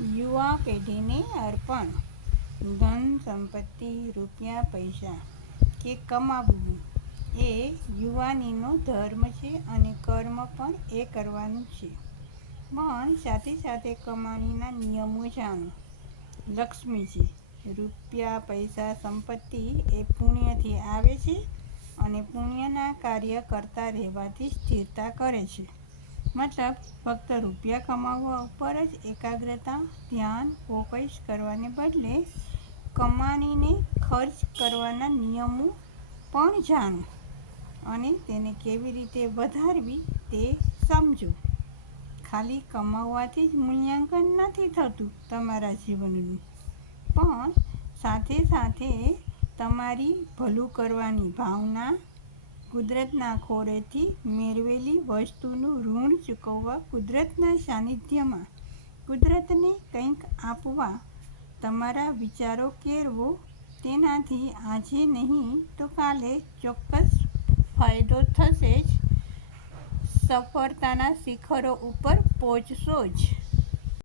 યુવા પેઢીને અર્પણ. ધન સંપત્તિ, રૂપિયા પૈસા કે કમાવવું એ યુવાનીનો ધર્મ છે અને કર્મ પણ એ કરવાનું છે. પણ સાથે સાથે કમાણીના નિયમો જાણો. લક્ષ્મી છે. રૂપિયા પૈસા સંપત્તિ એ પુણ્યથી આવે છે અને પુણ્યના કાર્ય કરતા રહેવાથી સ્થિરતા કરે છે. મતલબ ફક્ત રૂપિયા કમાવવા ઉપર જ એકાગ્રતા, ધ્યાન, ફોકસ કરવાને બદલે કમાણીને ખર્ચ કરવાના નિયમો પણ જાણો અને તેને કેવી રીતે વધારવી તે સમજો. ખાલી કમાવવાથી જ મૂલ્યાંકન નથી થતું તમારા જીવનનું, પણ સાથે સાથે તમારી ભલું કરવાની ભાવના, કુદરતના ખોળેથી મેળવેલી વસ્તુનું ઋણ ચૂકવવા, કુદરતના સાનિધ્યમાં કુદરતને કંઈક આપવા, તમારા વિચારો કેળવો. તેનાથી આજે નહીં તો કાલે ચોક્કસ ફાયદો થશે જ. સફળતાના શિખરો ઉપર પહોંચશો જ.